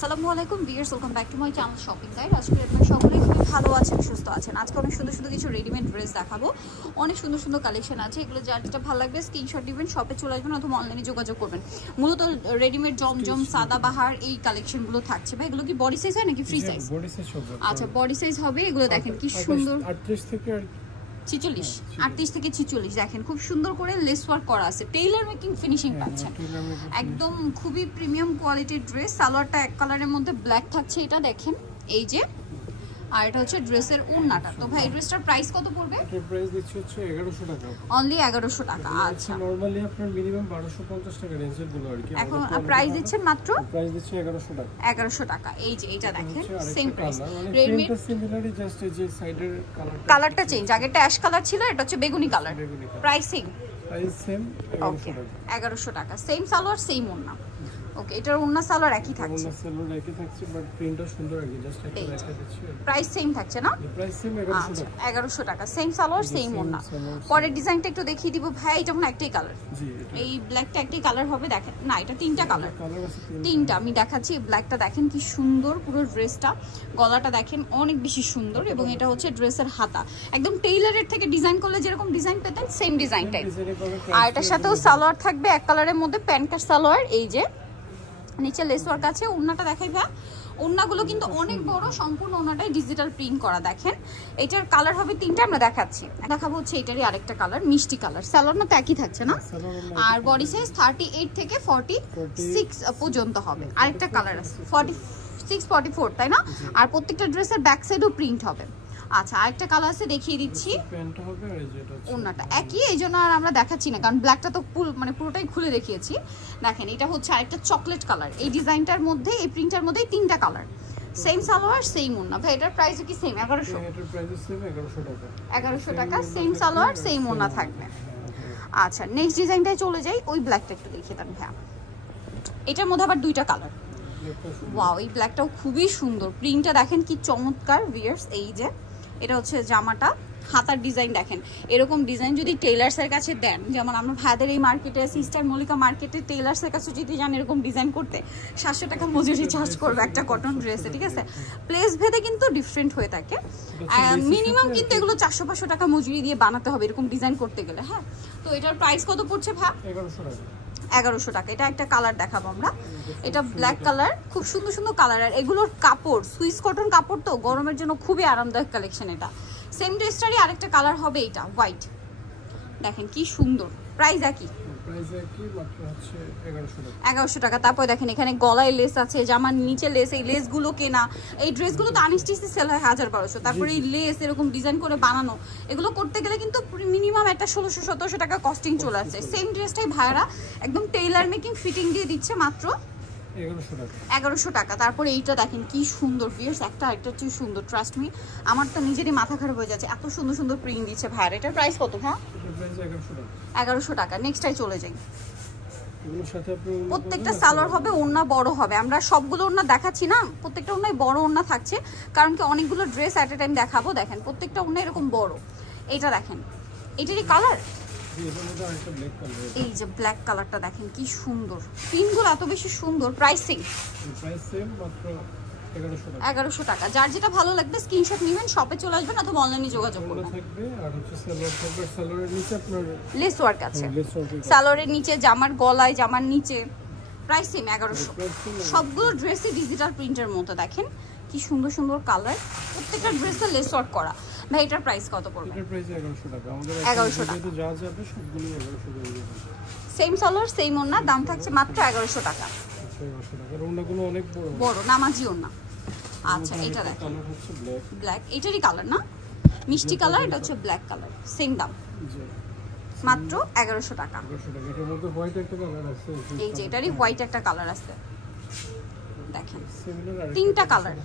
আসসালামু আলাইকুম viewers, welcome back to my channel shopping guide. আজকে আপনারা সকলেই খুবই ভালো আছেন, সুস্থ আছেন। আজকে অনেক সুন্দর সুন্দর কিছু রেডিমেড ড্রেস দেখাবো। অনেক সুন্দর সুন্দর কালেকশন আছে, এগুলো যার যেটা ভালো লাগবে স্ক্রিনশট দিবেন, শপে চলে আসবেন অথবা অনলাইনে যোগাযোগ করবেন। মূলত রেডিমেড জমজম, সাদাবাহার এই কালেকশনগুলো থাকছে। ভাই এগুলো কি বডি সাইজ হয় নাকি ফ্রি সাইজ? বডি সাইজ হবে। আচ্ছা বডি সাইজ হবে। এগুলো দেখেন কি সুন্দর, 38 থেকে 46, 38 থেকে 46 দেখেন খুব সুন্দর করে লেস ওয়ার্ক করা আছে, টেইলার মেকিং ফিনিশিং পাচ্ছেন। একদম খুবই প্রিমিয়াম কোয়ালিটির ড্রেস। সালোয়ারটা এক কালারের মধ্যে ব্ল্যাক থাকছে, এটা দেখেন এই যে, আর এটা হচ্ছে ড্রেসের ওড়নাটা। তো ভাই ড্রেসটার প্রাইস কত পড়বে? এটার প্রাইস দিচ্ছি হচ্ছে 1100 টাকা। অনলি 1100 টাকা। আচ্ছা নরমালি আপনার মিনিমাম 1250 টাকা রেঞ্জের গুলো আর কি। এখন প্রাইস দিচ্ছেন মাত্র প্রাইস দিচ্ছি 1100 টাকা। 1100 টাকা। এই যে এটা দেখেন সেম প্রাইস। রেডমি সিমিলারই, জাস্ট এই যে সাইডের কালারটা চেঞ্জ। আগেরটা অ্যাশ কালার ছিল, এটা হচ্ছে বেগুনি কালার। প্রাইসিং প্রাইস সেম 1100 টাকা। 1100 টাকা। সেম সালোয়ার সেম ওড়না। ওকে, এটার ওড়না সালোয়ার একই থাকছে। ওড়না সালোয়ার একই থাকছে, বাট প্রিন্টটা সুন্দর আর কি। জাস্ট একটা দেখা দিচ্ছি। প্রাইস সেম থাকছে না? প্রাইস সেম 1100 টাকা। 1100 টাকা। সেম সালোয়ার সেম ওড়না। পরের ডিজাইনটা একটু দেখিয়ে দিব ভাই। এটা মনে একটাই কালার। জি, এই ব্ল্যাকটা একটাই কালার হবে। দেখেন না, এটা তিনটা কালার। আছে তিনটা আমি দেখাচ্ছি। ব্ল্যাকটা দেখেন কি সুন্দর, পুরো ড্রেসটা গলাটা দেখেন অনেক বেশি সুন্দর, এবং এটা হচ্ছে ড্রেসের হাতা। একদম টেইলারের থেকে ডিজাইন করলে যেরকম ডিজাইন পেতেন সেম ডিজাইনটাই। আর এটার সাথেও সালোয়ার থাকবে এক কালারের মধ্যে, প্যান্ট কাট সালোয়ার। এই যে নিচে লেস ওয়ার্ক আছে। ওড়নাটা দেখাই ভাই। ওড়নাগুলো কিন্তু অনেক বড়, সম্পূর্ণ ওড়নাটাই ডিজিটাল প্রিন্ট করা। দেখেন এটার কালার হবে তিনটা, আমরা দেখাচ্ছি। দেখাবো হচ্ছে এটারই আরেকটা কালার, মিষ্টি কালার। সালোয়ার না তো একই থাকছে না? আর বডি সাইজ 38 থেকে 46 পর্যন্ত হবে। আরেকটা কালার আছে 46 44, তাই না? আর প্রত্যেকটা ড্রেসের ব্যাক সাইডও প্রিন্ট হবে। আচ্ছা আরেকটা কালার আছে, দেখিয়ে দিচ্ছি। প্যান্টটা হবে আর এই যে এটা ওড়নাটা একই, এইজন্য আর আমরা দেখাচ্ছি না, কারণ ব্ল্যাকটা তো মানে পুরোটাই খুলে দেখিয়েছি। দেখেন এটা হচ্ছে আরেকটা চকলেট কালার। এই ডিজাইনটার মধ্যে, এই প্রিন্টার মধ্যে তিনটা কালার। সেম সালোয়ার সেম ওড়না। ভাই এটার প্রাইস কি সেম? 1100? এটার প্রাইস সেম 1100 টাকা। 1100 টাকা। সেম সালোয়ার সেম ওড়না থাকবে। আচ্ছা নেক্সট ডিজাইনটায় চলে যাই। ওই ব্ল্যাকটা একটু দেখিয়ে দেন ভাই। এটার মধ্যে আবার দুইটা কালার। ওয়াও, এই ব্ল্যাকটাও খুবই সুন্দর। প্রিন্টটা দেখেন কি চমৎকার ভিউয়ার্স। এই যে এটা হচ্ছে জামাটা, হাতার ডিজাইন দেখেন। এরকম ডিজাইন যদি টেইলার্সের কাছে দেন, যেমন আমরা ভাইদের এই মার্কেটে সিস্টার মল্লিকা মার্কেটে টেইলার্সের কাছে যদি যান এরকম ডিজাইন করতে, 700 টাকা মজুরি চার্জ করবে একটা কটন ড্রেসে, ঠিক আছে? প্লেস ভেদে কিন্তু ডিফারেন্ট হয়ে থাকে। মিনিমাম কিন্তু এগুলো 400-500 টাকা মজুরি দিয়ে বানাতে হবে এরকম ডিজাইন করতে গেলে। হ্যাঁ, তো এটার প্রাইস কত পড়ছে ভাই? 1100 টাকা। 1100 টাকা। এটা একটা কালার দেখাবো আমরা। এটা ব্ল্যাক কালার, খুব সুন্দর সুন্দর কালার। আর এগুলোর কাপড় সুইস কটন কাপড়, তো গরমের জন্য খুবই আরামদায়ক কালেকশন এটা। সেম ড্রেসটারই আরেকটা কালার হবে, এটা হোয়াইট। দেখেন কি সুন্দর। প্রাইস একই, প্রাইস একই, মাত্র হচ্ছে 1100 টাকা। 1100 টাকা। তারপর দেখেন এখানে গলায় লেস আছে, জামার নিচে লেস। এই লেসগুলো কেনা, এই ড্রেসগুলো তো আনস্টিচে সেল হয় 1000-1200। তারপরে এই লেস এরকম ডিজাইন করে বানানো, এগুলো করতে গেলে কিন্তু মিনিমাম একটা 1600-1700 টাকা কস্টিং চলে আসছে। সেম ড্রেসটাই ভাইরা একদম টেইলার মেকিং ফিটিং দিয়ে দিচ্ছে মাত্র 1100 টাকা। তারপরে এইটা দেখেন কি সুন্দর ভিউয়ার্স, একটা হচ্ছে সুন্দর। ট্রাস্ট মি, আমার তো নিজেরই মাথা খারাপ হয়ে যাচ্ছে, এত সুন্দর সুন্দর প্রিন্ট দিচ্ছে ভাইরা। এটার প্রাইস কত ভাই? 1100 টাকা। নেক্সটটাই চলে যাই। প্রত্যেকটা সালোয়ার হবে, ওড়না বড় হবে। আমরা সবগুলো ওড়না দেখাচ্ছি না, প্রত্যেকটা ওড়নায় বড় ওড়না থাকছে, কারণ কি অনেকগুলো ড্রেস অ্যাট এ টাইম দেখাবো। দেখেন প্রত্যেকটা ওড়না এরকম বড়। এইটা দেখেন, এটারই কালার। এই যে ব্ল্যাক কালারটা দেখেন কি সুন্দর, পিনগুলো এত বেশি সুন্দর। প্রাইসিং 1100 টাকা। যার যেটা ভালো লাগবে স্ক্রিনশট নেবেন, শপে চলে আসবেন অথবা অনলাইনে যোগাযোগ করবেন। লেস ওয়ার্ক আছে সালোয়ারের নিচে, জামার গলায়, জামার নিচে। Price same 1100। সবগুলো ড্রেসই ডিজিটাল প্রিন্টের মতো। দেখেন কি সুন্দর সুন্দর কালার, প্রত্যেকটা ড্রেসে লেস ওয়ার্ক করা। ভাই এটার প্রাইস কত পড়বে? এটার প্রাইস 1100 টাকা। আমাদের 1100 টাকা। যা যাবে সবগুলো 1100 টাকা। সেম সালোয়ার সেম ওড়না, দাম থাকছে মাত্র 1100 টাকা। 1100 টাকা। ওড়নাগুলো অনেক বড় বড় নামাজি ওড়না। আচ্ছা এটা দেখেন কালার হচ্ছে ব্ল্যাক। এটারই কালার না, মিষ্টি কালার। এটা হচ্ছে ব্ল্যাক কালার। সেম দাম মাত্র 1100 টাকা। 1100 টাকা। এর মধ্যে হোয়াইট একটা কালার আছে। এই যে এটারই হোয়াইট একটা কালার আছে, দেখেন তিনটা কালার।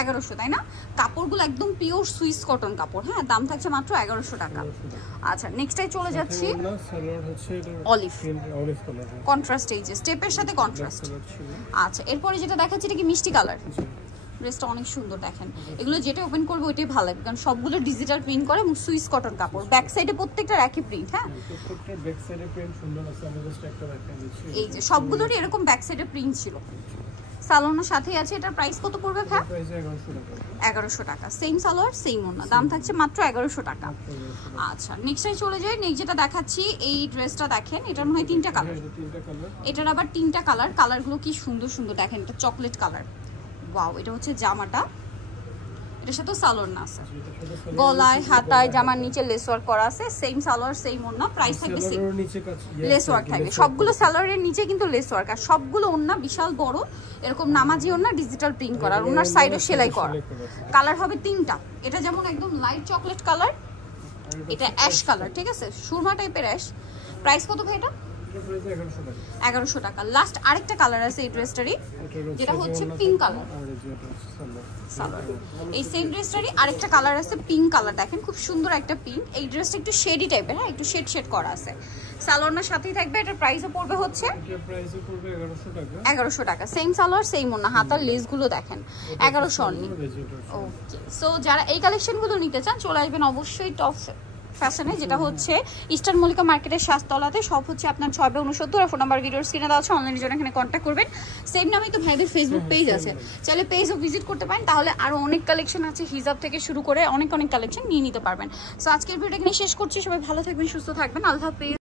1100, তাই না? কাপড়গুলো একদম পিওর সুইস কটন কাপড়। হ্যাঁ, দাম থাকছে মাত্র 1100 টাকা। আচ্ছা নেক্সটটাই চলে যাচ্ছি। Olive colour, contrast. এই যে স্টেপের সাথে কন্ট্রাস্ট। আচ্ছা এরপরে যেটা দেখাচ্ছি এটা কি মিষ্টি কালার। ড্রেসটা অনেক সুন্দর। দেখেন এগুলো যেটা ওপেন করবে ওইটাই ভালো লাগবে, কারণ সবগুলো ডিজিটাল প্রিন্ট করে এবং সুইস কটন কাপড়। ব্যাক সাইডে প্রত্যেকটার একই প্রিন্ট। হ্যাঁ, প্রত্যেকটার ব্যাক সাইডে প্রিন্ট সুন্দর আছে। আমি জাস্ট একটা দেখাই দিচ্ছি। এই যে সবগুলোরই এরকম ব্যাক সাইডে প্রিন্ট ছিল। সালোয়ারের সাথেই আছে। এটার প্রাইস কত পড়বে ভাই? প্রাইস 1100 টাকা। 1100 টাকা। সেম সালোয়ার সেম ওড়না, দাম থাকছে মাত্র 1100 টাকা। আচ্ছা নেক্সটে চলে যাই। নেক্সট যেটা দেখাচ্ছি এই ড্রেসটা দেখেন, এটার মনে হয় 3টা কালার। এটার আবার 3টা কালার, কালারগুলো কি সুন্দর সুন্দর দেখেন। এটা চকলেট কালার, ওয়াও। এটা হচ্ছে জামাটা, এটার সাথে সালোয়ার না আছে, গলায় হাতায় জামার নিচে লেস ওয়ার্ক করা আছে। সেম সালোয়ার সেম ওড়না, প্রাইস থাকবে সেম। লেস ওয়ার্ক থাকবে সবগুলো সালোয়ারের নিচে কিন্তু লেস ওয়ার্ক, আর সবগুলো ওড়না বিশাল বড় এরকম নামাজি ওড়না, ডিজিটাল প্রিন্ট করা, আর ওনার সাইডে সেলাই করা। কালার হবে 3টা। এটা যেমন একদম লাইট চকলেট কালার, এটা অ্যাশ কালার, ঠিক আছে, সুরমা টাইপের অ্যাশ। প্রাইস কত ভাই এটা? 1100 টাকা। লাস্ট আরেকটা কালার আছে এই ড্রেসটারই, যেটা হচ্ছে পিঙ্ক কালার। এই সেম ড্রেসটারই আরেকটা কালার আছে পিঙ্ক কালার, দেখেন খুব সুন্দর একটা পিঙ্ক। এই ড্রেসটা একটু শেডি টাইপের, হ্যাঁ একটু শেড শেড করা আছে। সালোয়ারের সাথেই থাকবে। এটার প্রাইসও পড়বে হচ্ছে 1100 টাকা। সেম সালোয়ার সেম ওড়না, হাতার লেসগুলো দেখেন 1100 অনলি। ওকে, সো যারা এই কালেকশনগুলো নিতে চান চলে আসবেন অবশ্যই টপ ফ্যাশনে, যেটা হচ্ছে ইস্টার্ন মল্লিকা মার্কেটের 7 তলাতে। সব হচ্ছে আপনার 669 আর ফোন নাম্বার ভিডিওর স্ক্রিনে দেওয়া আছে। অনলাইনের জন্য এখানে কন্ট্যাক্ট করবেন। সেম নামেই তো ভাইদের ফেসবুক পেজ আছে, চাইলে পেজও ভিজিট করতে পারেন। তাহলে আরও অনেক কালেকশন আছে, হিজাব থেকে শুরু করে অনেক কালেকশন নিয়ে নিতে পারবেন। সো আজকের ভিডিওটা এখানে শেষ করছি। সবাই ভালো থাকবেন, সুস্থ থাকবেন, আল্লাহ হাফেজ।